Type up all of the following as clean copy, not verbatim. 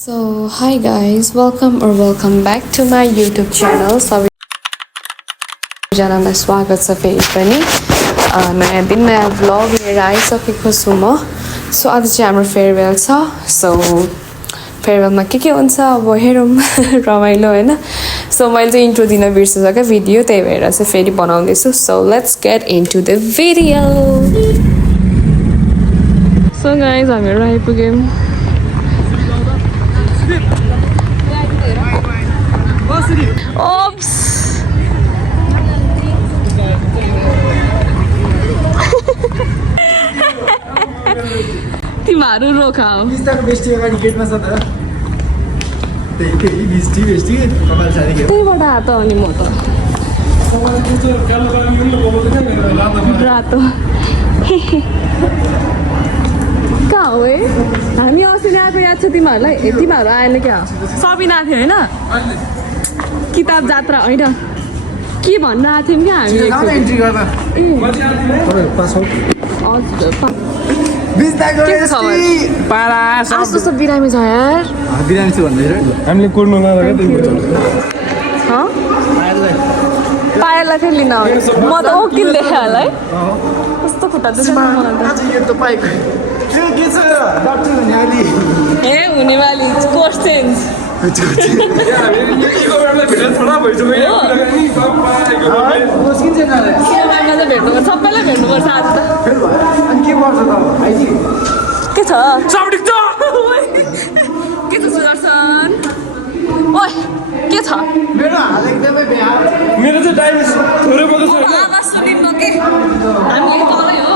So hi guys, welcome back to my YouTube channel. सबैजनालाई स्वागत छ फेरि पनि नयाँ दिन नयाँ भ्लग लिएर आइसकेको छु म। सो आज चाहिँ हाम्रो फेयरवेल छ। सो फेयरवेलमा के हुन्छ अब हेरौँ रमाइलो हैन। सो मैले चाहिँ इन्ट्रो दिन बिर्सेछ भिडियो, त्यही भएर चाहिँ फेरि बनाउँदैछु। So let's get into the video. So guys हामीहरू आइपुग्यौँ। Oops. तिमीहरू रोकाऊ। बिस्तारो बेस्टी अगाडि गेटमा छ त। त्यही बेस्टी कपाल सारी के। त्यहीबाट हात अनि म त। रातो। कहाँ हो है? हामी अस्ति नै आएको याद छ तिमीहरूलाई? तिमीहरू आएन क्या? सबिना थियो हैन? किताब जात्रा होइन के भन्न आएको थियौँ क्या हामी एन्ट्री गर्दा कस्तो बिरामी छ यार। बिरामी छु भन्दै हामीले कुर्नु नलाग्यो पायललाई फेरि लिन आउने म त ओकिल देखेँ होला है। कस्तो खुट्टा ए हुनेवाली कोर्स चेन्ज भेट्नु सबैलाई भेट्नुपर्छ आज त। के छ के छ सुदर्शन? ओइ के छ? मेरो चाहिँ टाइम थोरै बग्छ। आवाज सुनिन्न के हामी यही तलै हो।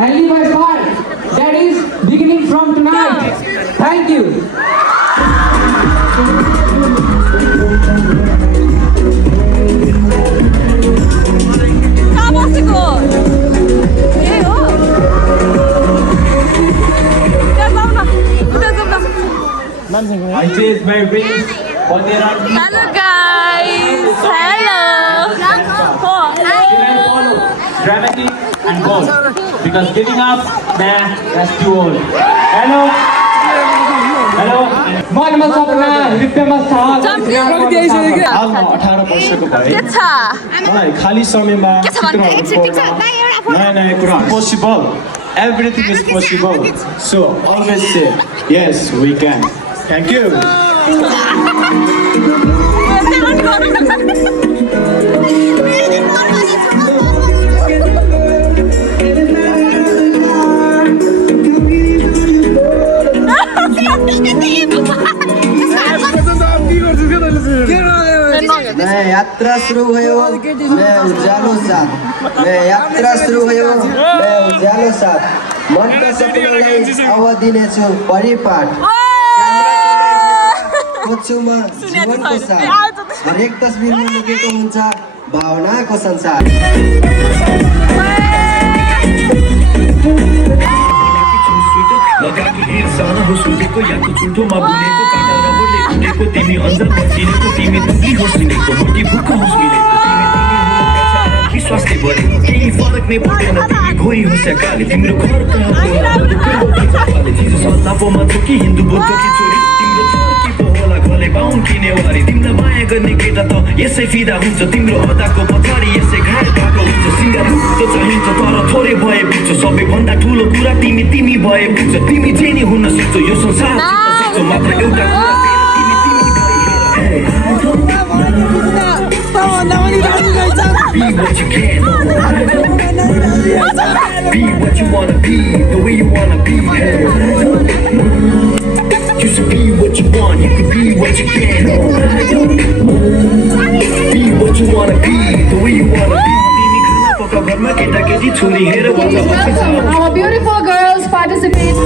And Levi's part that is beginning from tonight. Thank you. कहाँ बसेको? यही हो। उता जाऊ न, उता जाऊ न। I chase my wings on their own. Hello guys. Hello. Dramatic and bold. Because giving up, man, that's too old. Hello? Hello? Magma sapna, nityaमा साथ. आज म 18 वर्षको भएँ। के छ? मलाई खाली समयमा के छ भन्ने? एकछिन नयाँ नयाँ कुरा possible. Everything is possible. So always say yes, we can. Thank you. मैं यात्रा शुरू भयो मैं उज्यालो साथ मैं यात्रा शुरू भयो मैं उज्यालो साथ मनका सपनालाई अब दिनेछु परिपाठ खोज्छु म जीवनको साथ हरेक तस्बिरमा लुकेको हुन्छ भावनाको संसार। तिमी अन्जान चिनेको तिमी दुब्ली होस् चिनेको मोटी भुक्क होस् मिलेको तिमी स्वास्थ्य बढेको केही फरक नै पर्दैन तिमी घोरी होस् या काले तिम्रो घर कहाँ कि हिन्दू बुद्ध कि छोरी तिम्रो चर्की पो होला घले बाहुन किने वारी तिमीलाई माया गर्ने केटा त यसै फिदा हुन्छ तिम्रो अदाको पछाडि यसै घायल भएको हुन्छ सिङ्गार त चाहिन्छ तर थोरै भए पुग्छ सबैभन्दा ठुलो कुरा तिमी भए पुग्छ तिमी चाहिँ नि हुन सक्छौ यो संसार मात्र एउटा कुरा Be what you can. Be what you wanna be, the way you wanna be. You should be what you want, you can be what you can. Be what you wanna be, the way you wanna be. Our beautiful girls participate.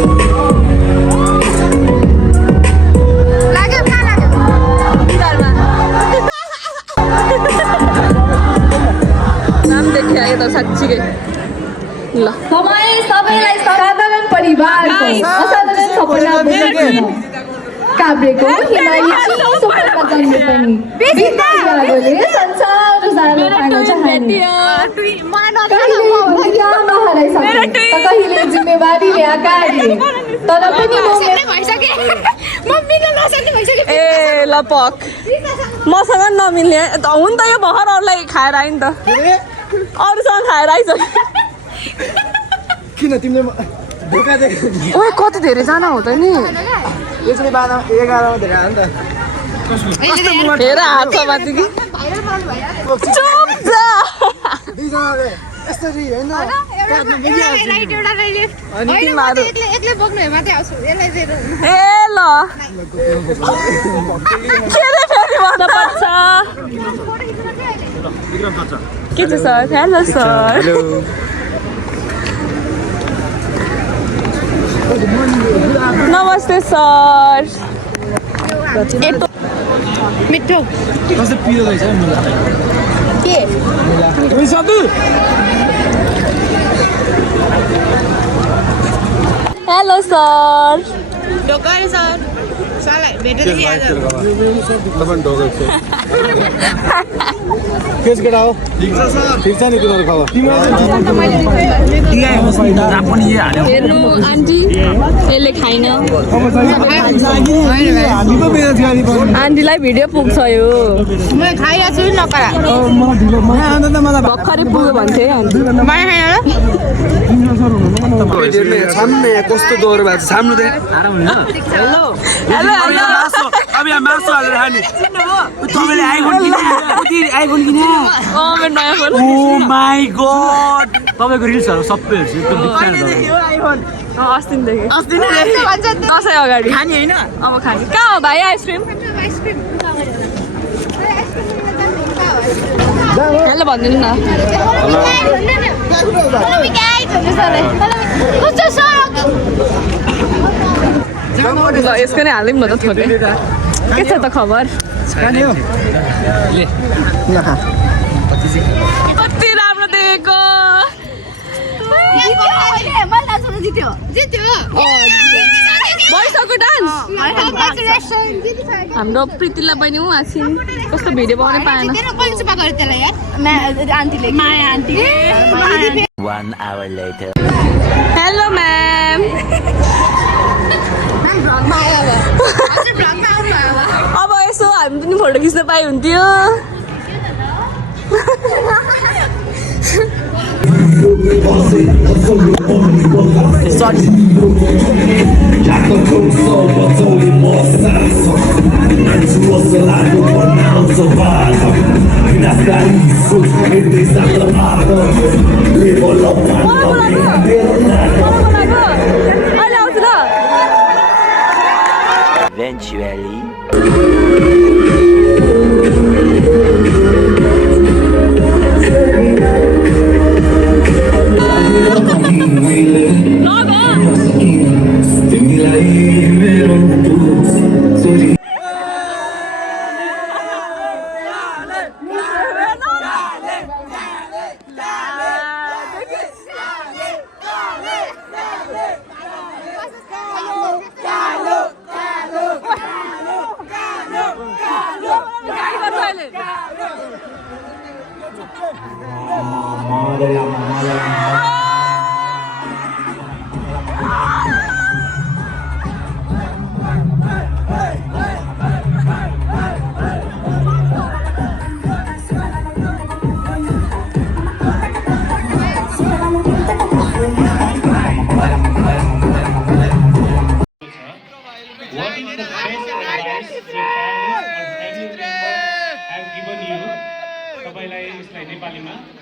साँच्चीकै ल तपाईँ सबैलाई साधारण परिवारको असाधारण सपना देखेको काभ्रेको हिमाली चिसो सपना जन्मे पनि विद्यालयले संसार जान खान चाहने कहिले क्या नहराइसके त कहिले जिम्मेवारीले अगाडि तर पनि ए ल पक मसँग नमिल्ने हुन त यो भर्खर अरूलाई खाएर आयो नि त अरूसँग खाएर आइसक्यो किन तिमीले धोका दिएको ओए कति धेरैजना हो त नि यसरी 11 धेरै आयो नि त हेर हात समाति कि चुप जा दुईजनाले यसरी हैन काट्नु मिलिहाल्छ अनि तिमीहरू एक्लै बोक्नु हे मात्रै आउँछु यसलाई ए ल के रे फेरि भन्न पर्छ के छ सर हेलो सर नमस्ते सर मिठो कस्तो पिरो रहेछ के हेलो सर ढोकारे सर सालाई भेटेर कि आज केस केटा हो ठिक छ सर ठिक छ नि तिम्रो खबर हेर्नु आन्टी यसले खाइन आन्टीलाई भिडियो पुग्छ यो म खाइरहेको छु नकरा भर्खरै पुग्यो भन्थे सामने कस्तो दोहोरो भएको छ छाम्नु दे हेलो हेलो अब यहाँ मासु हालेर खाने तपाईँले आइफोन किने नयाँ फोन ओ माई गॉड तपाईको रिल्सहरु सबै हेर्छु एकदम बिग फ्यान हो अस्ति दसैँ अगाडि खाने होइन अब खाने कहाँ हो भाइ आइसक्रिम हेलो भनिदिनु न ल यसको नै हालौँ न त थोरै के छ त खबर कति राम्रो देखेको भइसक्यो डान्स हाम्रो प्रीतिला बहिनी ऊ आछिन् कस्तो भिडियो बनाउनै पाएन हेलो म्याम अब यसो हामी पनि फोटो खिच्न पाए हुन्थ्यो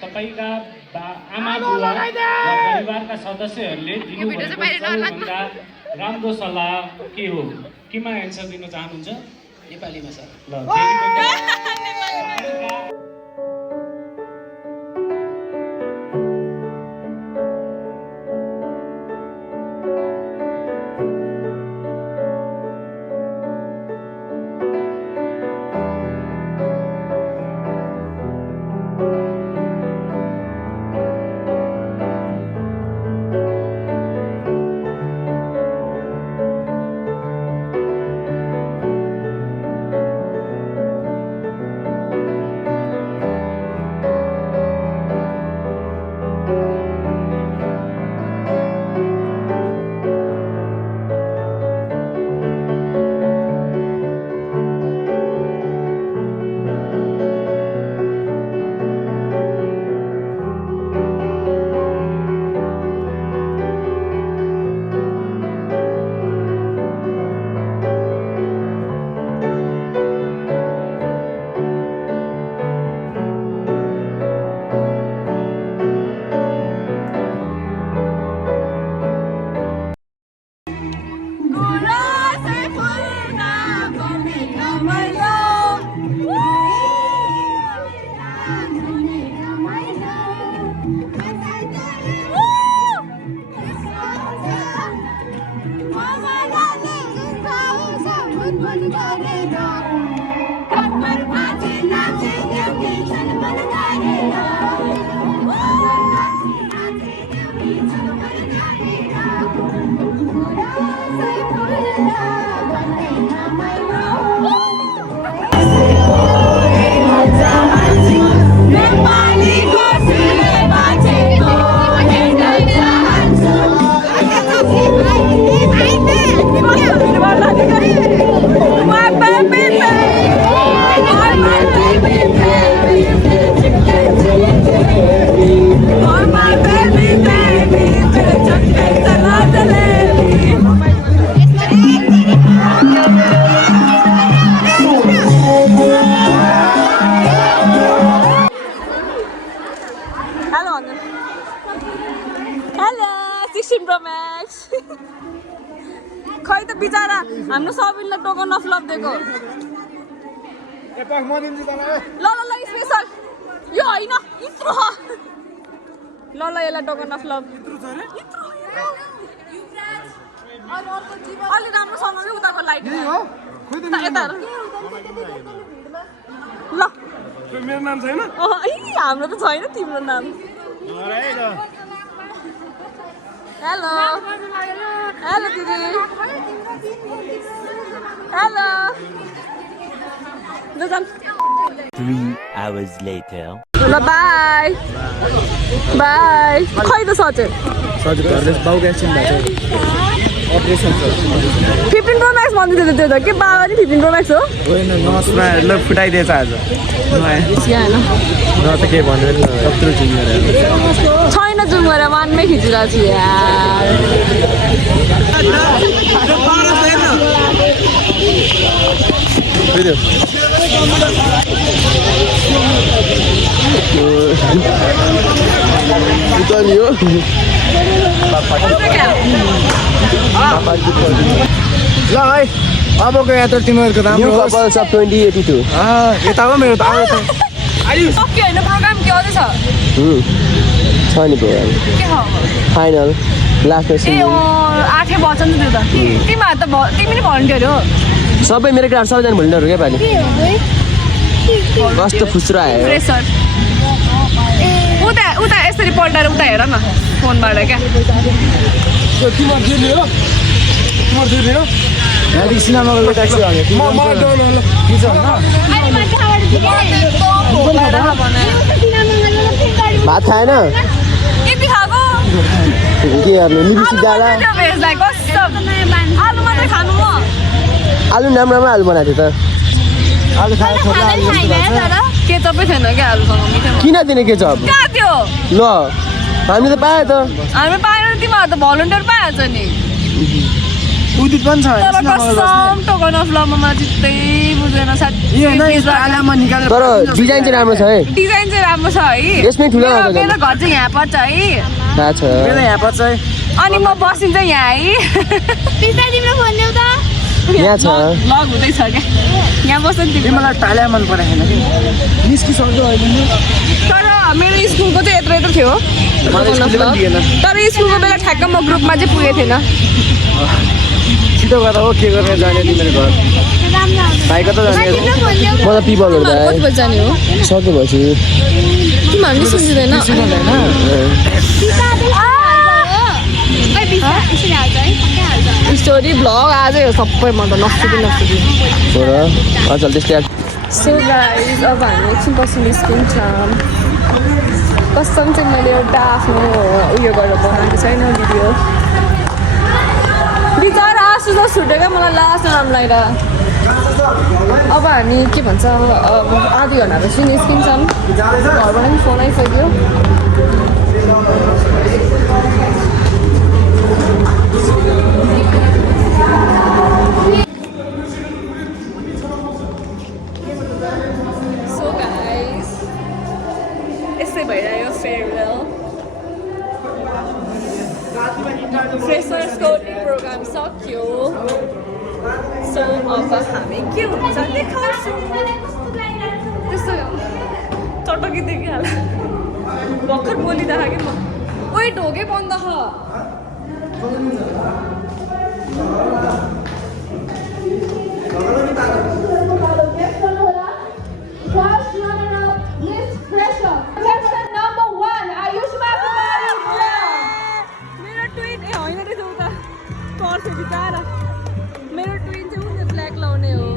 तपाईका आमा बुवा र परिवारका सदस्यहरूले दिनुभएको राम्रो सल्लाह के हो केमा एन्सर दिन चाहनुहुन्छ नेपालीमा सर ल Hello, 16 Pro Max. खै त बिचारा हाम्रो सबैलाई टोकन अफ लभ दिएको ल ल ल स्पेशल यो होइन इत्रो ल ल यसलाई टोकन अफ लभ अलि राम्रोसँग चाहिँ उताको लाइट यता ल मेरो नाम छैन हाम्रो त छैन तिम्रो नाम हेलो हेलो दिदी हेलो 3 hours later. ल बाई बाई खै त सचे अपरेसन 15 Pro Max भन्दै थियो त्यो त के बाबा नि 15 Pro Max हो होइन नमस्कार ल फुटाइदिएछ आज न त के भन्नु कत्रो जुम गरेर छैन जुम गरेर वानमै खिचिरहेको छु यार ल है अबको यात्रा तिमीहरूको राम्रो होस् कपाल सब 2082 यता हो मेरो त आयो त सक्यो होइन प्रोग्राम के आउँदैछ छ नि प्रोग्राम के हो फाइनल लास्ट ए 8 बज्छ नि त्यो त तिमीहरू त तिमी नि भलन्टियर हो सबै मेरो क्लास सबैजना भोलिन्टियर हो क्या पालि कस्तो खुसरा आयो प्रेसर उता उता यसरी पल्टाएर उता हेर न फोनबाट क्या गाडी सिनेमाको एउटा ट्याक्सी हाल्यो भात खाएन के खाएको के गर्नु लिपिस्टिक डाला भेजलाई कस्तो आलु मात्रै खानु म आलु राम्रो राम्रो आलु बनाएको थियो त आलु खायो के तपाईँ थिएन क्या आलुसँग मिठो किन दिने के छ अब कहाँ थियो ल हामीले त पायो त हामी पाएन तिमीहरू त भलन्टियर पाइहाल्छ नि उदित पनि छ तर कसम टोकन अफ लभमा जित्दै बुझेन तर डिजाइन चाहिँ राम्रो छ है डिजाइन चाहिँ राम्रो छ है यसमै ठुलो मेरो घर चाहिँ यहाँ पर्छ है थाहा छ मेरो यहाँ पर्छ है अनि म बसिन्छ यहाँ है तिम्रो फोन ल्याउ त यहाँ छ लग हुँदैछ क्या यहाँ बस्छ नि तिमी मलाई टाल्या मन परेन कि निस्किसक्यो अहिले तर मेरो स्कुलको चाहिँ यत्रो यत्रो थियो तर स्कुलको बेला ठ्याक्क म ग्रुपमा चाहिँ पुगेको थिएन छिटो गरेर हो के गरेर जाने तिम्रो घर भाइको त जाने म त पिपलहरू कति बजी जाने हो सक्यो भएपछि तिमीहरू सुन्दैन स्टोरी भ्लग आजै हो सबै म त नस्ति हो र अचल त्यस्तै सो गाइज अब हामी एकछिन पछि निस्किन्छ कसम चाहिँ मैले एउटा आफ्नो उयो गरेर बनाएको छैन भिडियो बिचरा आँसु जस्तो छुट्यो क्या मलाई लास्ट नराम्रो लागेर अब हामी के भन्छ आधी घन्टापछि निस्किन्छौँ घरबाट पनि फोन आइसक्यो सो गाइज यस्तै भइरह्यो फेयरवेल फ्रेसर्सको प्रोग्राम सक्यो सो अब हामी के हुन्छ देखाउँछौँ त्यस्तो चटकी देखिहाल्छ भर्खर बोलिँदा कि म ओइ ढोके बन्द छ पर्छ बिचारा मेरो ट्विन चाहिँ उनी ब्ल्याक लाउने हो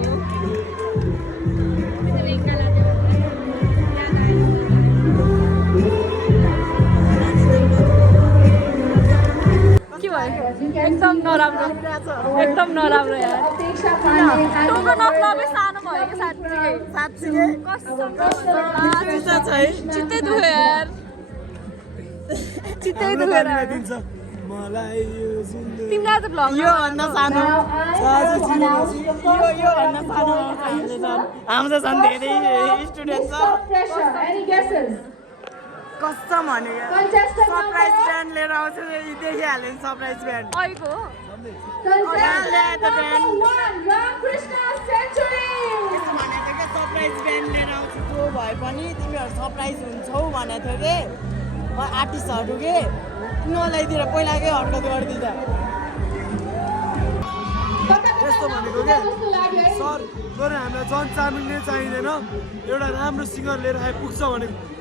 के भयो एकदम नराम्रो यार टोको नक्लबै सानो भयो कि साँच्चीकै चित्तै दुख्यो यार चित्तै दुखेर तिमीलाई त भ्लग यो भन्दा सानो हाम्रो त झन् धेरै स्टुडेन्ट छ कसम भनेको सरप्राइज ब्यान्ड लिएर आउँछु देखिहाल्यो नि सरप्राइज ब्यान्ड अहिलेको सरप्राइज ब्यान्ड लिएर आउँछु जो भए पनि तिमीहरू सरप्राइज हुन्छौ भनेको थियो कि आर्टिस्टहरू के उनीहरूलाई पहिलाकै हरकत गरिदिन्छ यस्तो भनेको क्या सर तर हामीलाई जन चामिङ नै चाहिँदैन एउटा राम्रो सिङ्गर लिएर आइपुग्छ भनेको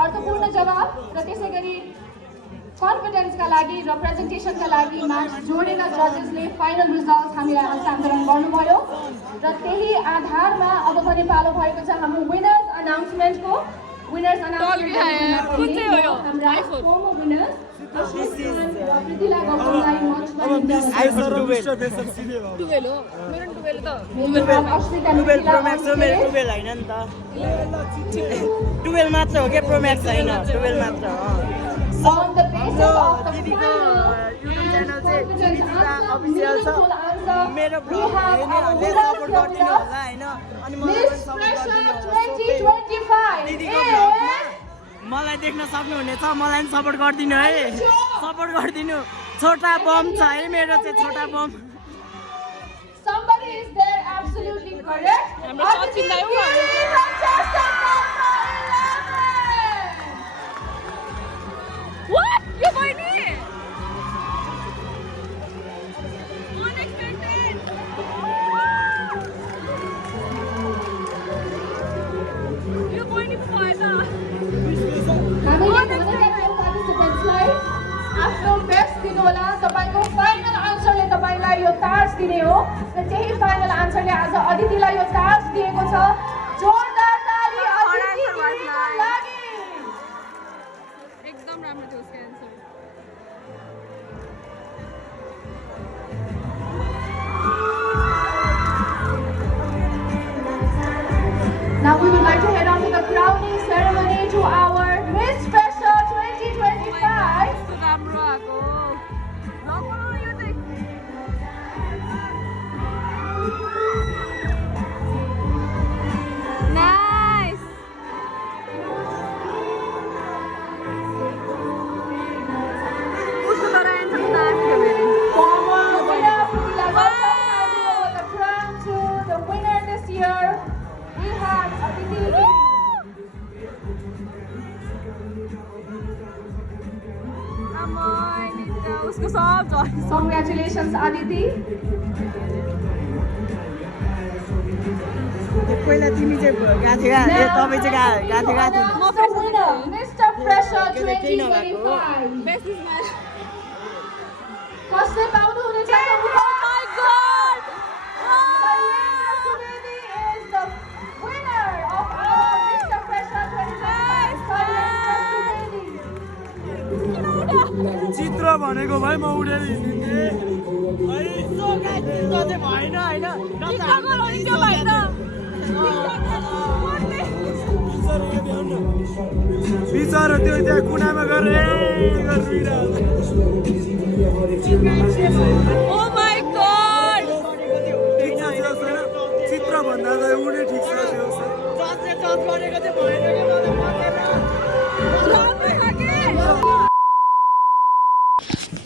अर्थपूर्ण जवाब र त्यसै गरी कन्फिडेन्सका लागि र प्रेजेन्टेसनका लागि मार्क्स जोडेर जजेसले फाइनल रिजल्ट हामीलाई हस्तान्तरण गर्नुभयो र त्यही आधारमा अब पनि पालो भएको छ हाम्रो विनर्स अनाउन्समेन्टको विनर्स मात्र हो क्या प्रोम्याक्स होइन 12 मात्र On the basis of the मलाई देख्न सक्नुहुनेछ मलाई पनि सपोर्ट गरिदिनु है सपोर्ट गरिदिनु छोटा बम छ है मेरो चाहिँ छोटा bomb Somebody is there absolutely correct. What? You're going to unexpected. You're going to further. आफ्नो बेस्ट दिनु होला तपाईको फाइनल आन्सरले तपाईलाई यो टास्क दिने हो र त्यही फाइनल आन्सरले आज अदितिलाई यो टास्क दिएको छ जोरदार ताली अदितिको लागि एकदम राम्रो थियो उसको answer Now we would like to head on to the crowning ceremony to our Miss Fresher 2025. Nice. उसको तरह आन्सर त आएको मेरो The crown to the winner this year. We have Aditi. उसको सब Congratulations, Aditi. पहिला तिमी चाहिँ गएको थियो तपाईँ चाहिँ गएको थियो Mr. Fresher 2025. कसले पाउनु हुनेछ? Oh my God! Sumedhi is the winner of our Mr. Fresher 2025. चित्र भनेको भाइ म उडेर हिँडिदिन्थे भएन होइन बिचरा त्यो त्यहाँ कुनामा गएर Oh my God! चित्र भन्दा त उडे ठिक छ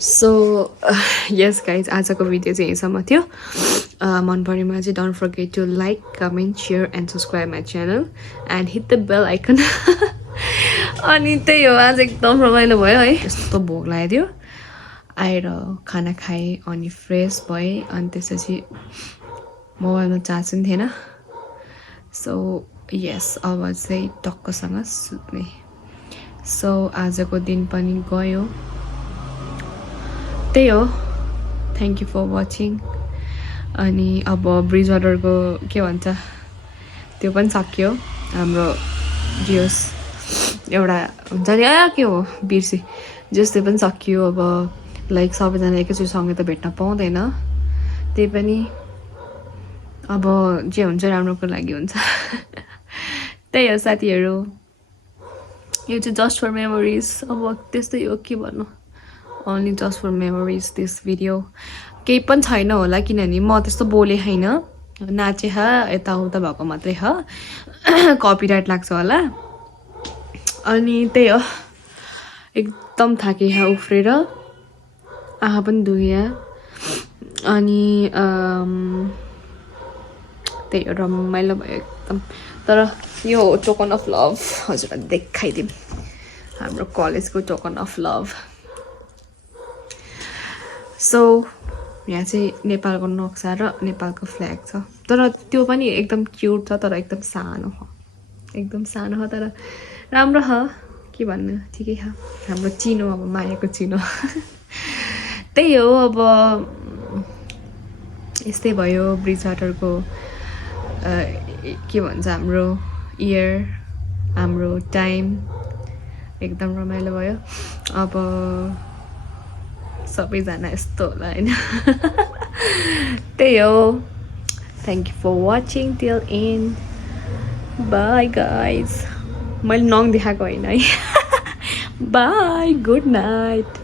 सो यस गाइज आजको भिडियो चाहिँ यहीँसम्म थियो मन परेमा चाहिँ don't forget to like comment share and subscribe my channel and hit the bell icon अनि त्यही हो आज एकदम रमाइलो भयो है यस्तो भोक लाग्यो आएर खाना खाएँ अनि फ्रेस भएँ अनि त्यसपछि मोबाइलमा चार्ज पनि थिएन सो यस अब चाहिँ टक्कसँग सुत्ने सो आजको दिन पनि गयो त्यही हो थ्याङ्क यू फर वाचिङ अनि अब ब्रिज वाटरको के भन्छ त्यो पनि सकियो हाम्रो जियोस् एउटा हुन्छ नि के हो बिर्सी जस्तै पनि सकियो अब लाइक सबैजना एकैचोटि सँगै त भेट्न पाउँदैन त्यही पनि अब जे हुन्छ राम्रोको लागि हुन्छ त्यही हो साथीहरू यो चाहिँ जस्ट फर मेमोरिज अब त्यस्तै हो के भन्नु only just for memories this video केही पनि छैन होला किनभने म त्यस्तो बोलेँ होइन नाचे यताउता भएको मात्रै ह कपिराइट लाग्छ होला अनि त्यही हो एकदम थाके उफ्रेर आँखा पनि दुख्यो अनि त्यही हो रमाइलो भयो एकदम तर यो टोकन अफ लभ हजुरलाई देखाइदिउँ हाम्रो कलेजको टोकन अफ लभ सो यहाँ चाहिँ नेपालको नक्सा र नेपालको फ्ल्याग छ तर त्यो पनि एकदम क्युट छ तर एकदम सानो छ तर राम्रो छ के भन्नु ठिकै छ हाम्रो चिनो अब मायाको चिनो त्यही हो अब यस्तै भयो ब्रिज वाटरको के भन्छ हाम्रो इयर हाम्रो टाइम एकदम रमाइलो भयो अब सबैजना यस्तो होला होइन त्यही हो thank you for watching till end bye guys मैले नङ देखाएको होइन है बाई गुड नाइट